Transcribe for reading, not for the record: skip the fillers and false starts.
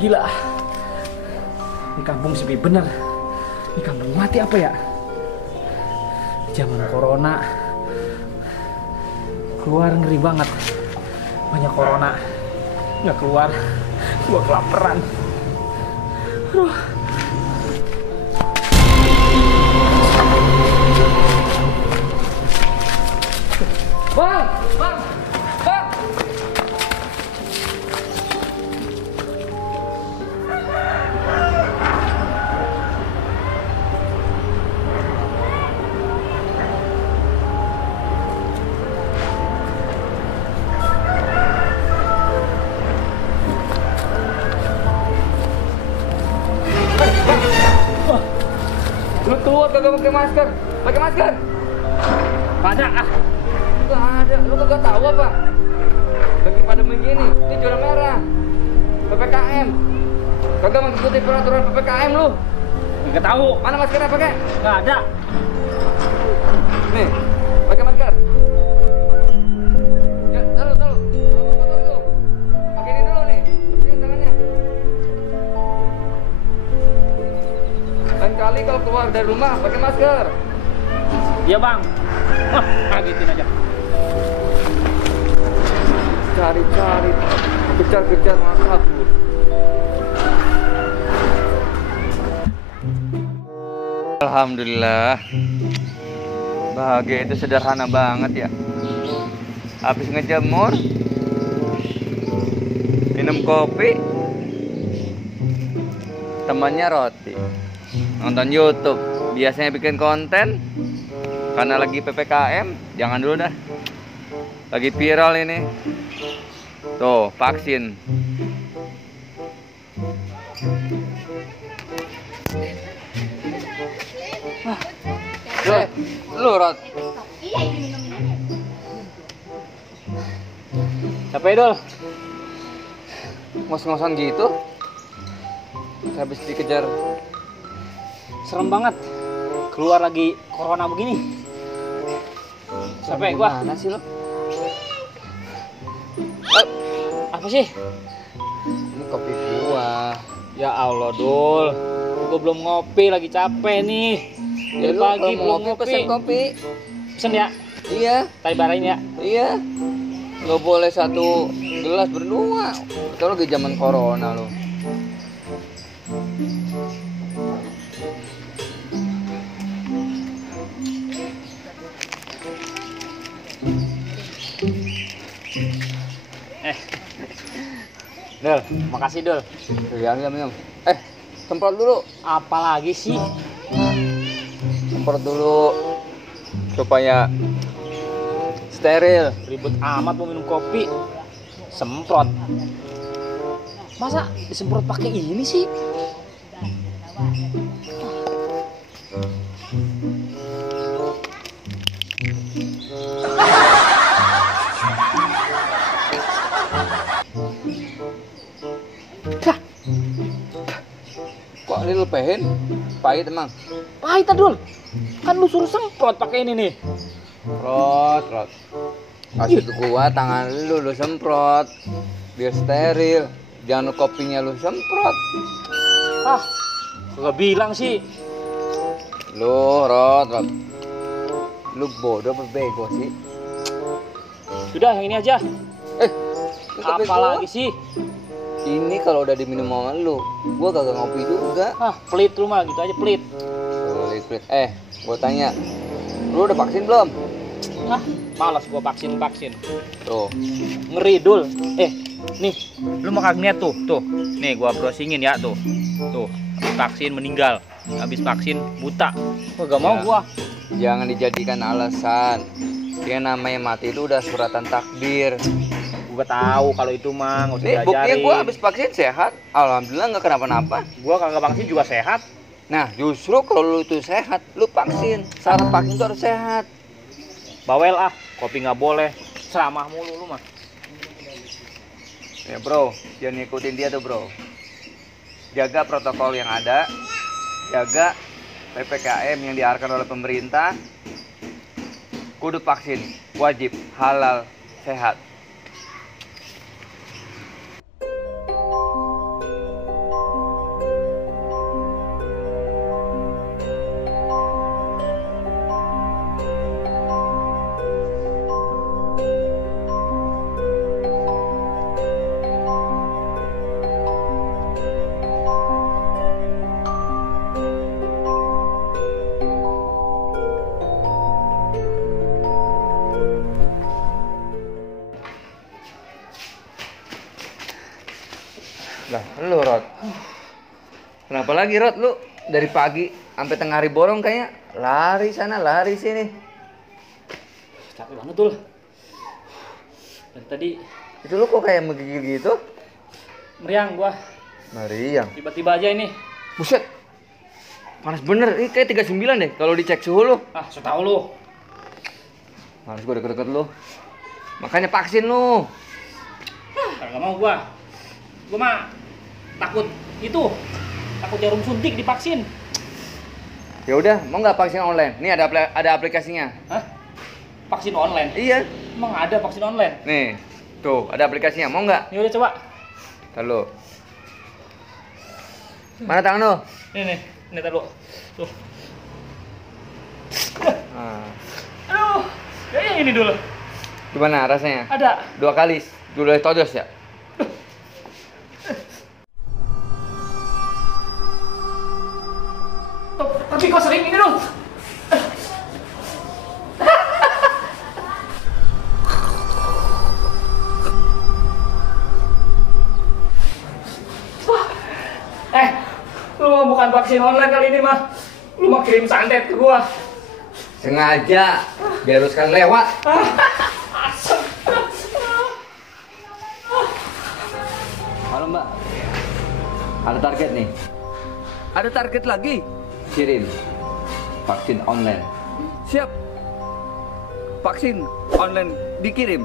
Gila. Ini kampung sepi bener. Ini kampung mati apa ya? Zaman corona. Keluar ngeri banget. Banyak corona. Nggak keluar. Gua kelaparan. Aduh. Bang! Bang! Bang! Lu keluar kagak pakai masker? Pakai masker? Nggak ada ah. Nggak ada. Lu kagak tahu apa? Lagi pada begini. Ini zona merah. PPKM. Kagak mengikuti peraturan PPKM lu. Nggak tahu. Mana maskernya pakai? Nggak ada. Nih, pakai masker. Ya, taruh. Tuh. Pakai ini dulu nih. Ini tangannya. Lain kali kalau keluar dari rumah pakai masker. Iya bang. Kagetin aja. Cari, kejar masak. Alhamdulillah. Bahagia itu sederhana banget ya. Habis ngejemur, minum kopi, temannya roti, nonton YouTube. Biasanya bikin konten karena lagi PPKM, jangan dulu dah. Lagi viral ini. Tuh, vaksin. Lu Rot. Capek Dul. Ngos-ngosan gitu. Habis dikejar. Serem banget. Keluar lagi corona begini. Capek gua. Mana sih lo? Apa sih? Ini kopi gua. Ya Allah Dul. Gua belum ngopi, lagi capek nih. Ya Dari lu pagi kalau mau belum ngopi. pesen kopi. Pesen ya? Iya. Tadi barain ya? Iya. Nggak boleh satu gelas berdua. Itu lagi zaman corona lo. Dul, makasih Dul. Iya, minum. Semprot dulu. Apalagi sih? Semprot dulu supaya steril. Ribet amat mau minum kopi. Semprot. Masa disemprot pakai ini sih? Kok ini lepehin? Pahit emang. Pahit Dul. Kan lu suruh semprot pakai ini nih. Rot. Kasih ke gua, tangan lu semprot. Biar steril. Jangan kopinya lu semprot. Ah, gak bilang sih. Lu, Rot. Lu bodoh apa bego sih? Sudah, yang ini aja. Lu kopi Apalagi gua. sih? Ini kalau udah diminum sama lu, gua kagak ngopi juga. Ah, pelit lu mah, gitu aja pelit. Pelit. Gua tanya, lu udah vaksin belum? Ah, malas gua vaksin. Tuh. Ngeri Dul. Nih, lu mau kagak lihat tuh. Nih gua browsingin ya tuh. Tuh, habis vaksin meninggal. Habis vaksin buta. Gak mau Ya. gua. Jangan dijadikan alasan. Dia namanya mati itu udah suratan takdir. Gua tahu kalau itu mah nggak usah Nih buktinya diajarin. gua habis vaksin sehat. Alhamdulillah nggak kenapa-napa. Gua kagak vaksin juga sehat. Nah justru kalau lu tuh sehat, lu vaksin. Syarat vaksin tuh harus sehat. Bawel ah, kopi nggak boleh. Ceramah mulu lu mah. Ya bro, jangan ngikutin dia tuh bro. Jaga protokol yang ada. Jaga PPKM yang diarahkan oleh pemerintah. Kudu vaksin, wajib, halal, sehat. Lah, lu Rod. Kenapa lagi Rod? Lu dari pagi sampai tengah hari bolong kayaknya lari sana, lari sini. Capek banget tuh. Dan tadi Itu lu kok kayak menggigil gitu? meriang gua. Meriang. Tiba-tiba aja ini. Buset. Panas bener. Ini kayak 39 deh kalau dicek suhu lu. Ah, so tau lu. Males gua deket-deket lu. Makanya vaksin lu. Kagak mau gua. Gua mah takut itu. Takut jarum suntik divaksin. Ya udah, mau nggak vaksin online? Nih ada aplikasinya. Hah? Vaksin online? Iya. Emang ada vaksin online? Nih, tuh ada aplikasinya. Mau nggak? Ya udah coba. Ntar lu. Mana tangan lu? Nih, tar lu. Tuh. Nah, Aduh, yang ini dulu. gimana rasanya? Ada. 2 kali. Dulu todos ya? Tapi kok sering ini dong? Lu mau bukan vaksin online kali ini mah. Lu mau kirim santet ke gua. Sengaja. Biar lu sekali lewat. Halo Mbak. Ada target nih. Ada target lagi. Kirim vaksin online. Siap. Vaksin online dikirim.